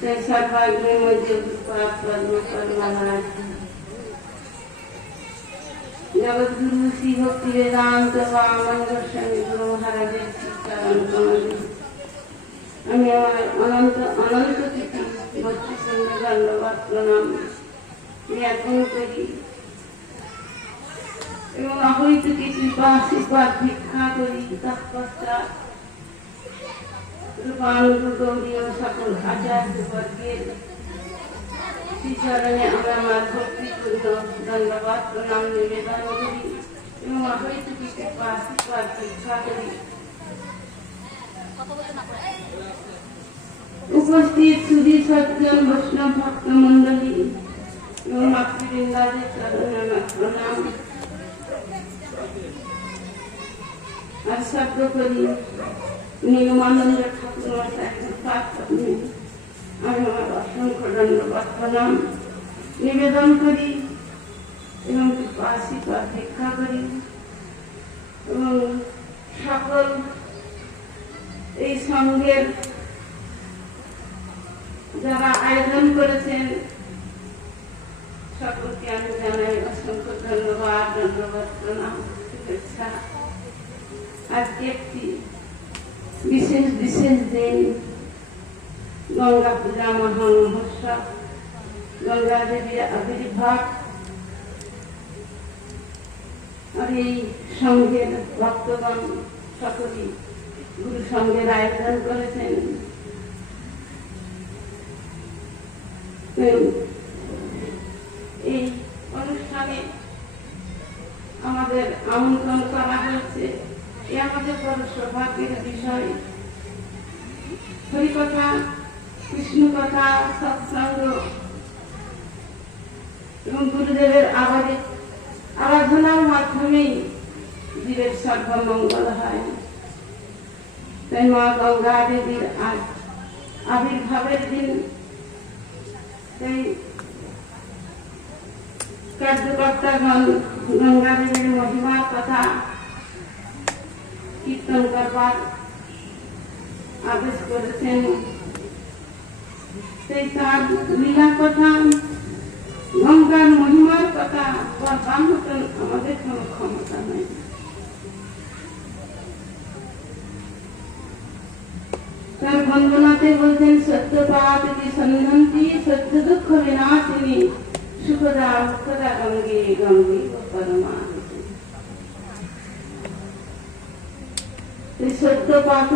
सर्वाग्नि मध्य पद्म पद्मनाथ जगत गुरु श्री भक्ति वेदांत वामन गोस्वामी गुरु महाराजेর চরণ কমলে আমি আমার অনন্ত অনন্ত তিথি ভক্তি সঙ্গে ধন্যবাদ প্রণাম জ্ঞাপন করি এবং অহৈত কৃপা আশীর্বাদ ভিক্ষা করি তৎপশ্চাৎ রূপানুগ গৌরী ও সকল আচার্যবর্গের শ্রীচরণে আমরা আমার ভক্তিপূর্ণ ধন্যবাদ প্রণাম নিবেদন করি এবং অহৈত কৃপা আশীর্বাদ ভিক্ষা করি। উপস্থিত সুধী সজ্জন বৈষ্ণব ভক্ত মন্ডলী এবং মাতৃবৃন্দাদের চরণে আমার প্রণাম আর শব্দ করি নীলমানন্দ ঠাকুর মশাইয়ের পাঠ আমি আমার অসংখ্য ধন্যবাদ প্রণাম নিবেদন করি এবং আশীর্বাদ ভিক্ষা করি এবং সকল এই সঙ্গের যারা আয়োজন করেছেন সকলকে আমি জানাই অসংখ্য ধন্যবাদ প্রণাম শুভেচ্ছা। আজকে একটি বিশেষ দিন গঙ্গা পূজা মহোৎসব গঙ্গা দেবীর আবির্ভাব আর এই সঙ্গের ভক্তগণ সকলেই গুরু সঙ্গের আয়োজন করেছেন। এই অনুষ্ঠানে আমাদের আমন্ত্রণ করা হয়েছে এ আমাদের বড় সৌভাগ্যের বিষয়। হরিকথা কৃষ্ণ কথা সৎসঙ্গ এবং গুরুদেবের আরাধনার মাধ্যমেই জীবের সর্বমঙ্গল হয়। তাই মা গঙ্গা দেবীর আজ আবির্ভাবের দিন তাই কার্যকর্তাগণ গঙ্গা দেবীর মহিমার কথা কীর্তন করবার আদেশ করেছেন। সেই তার লীলা কথা গঙ্গার মহিমার কথা বলবার মতন আমাদের কোনো ক্ষমতা নেই। তার বন্দনাতে বলছেন সত্যপাত কি সন্ধান্তি সত্য দুঃখ বিনাশিনী সুখদা মুখদা গঙ্গে গঙ্গে পরমা। সত্যপাত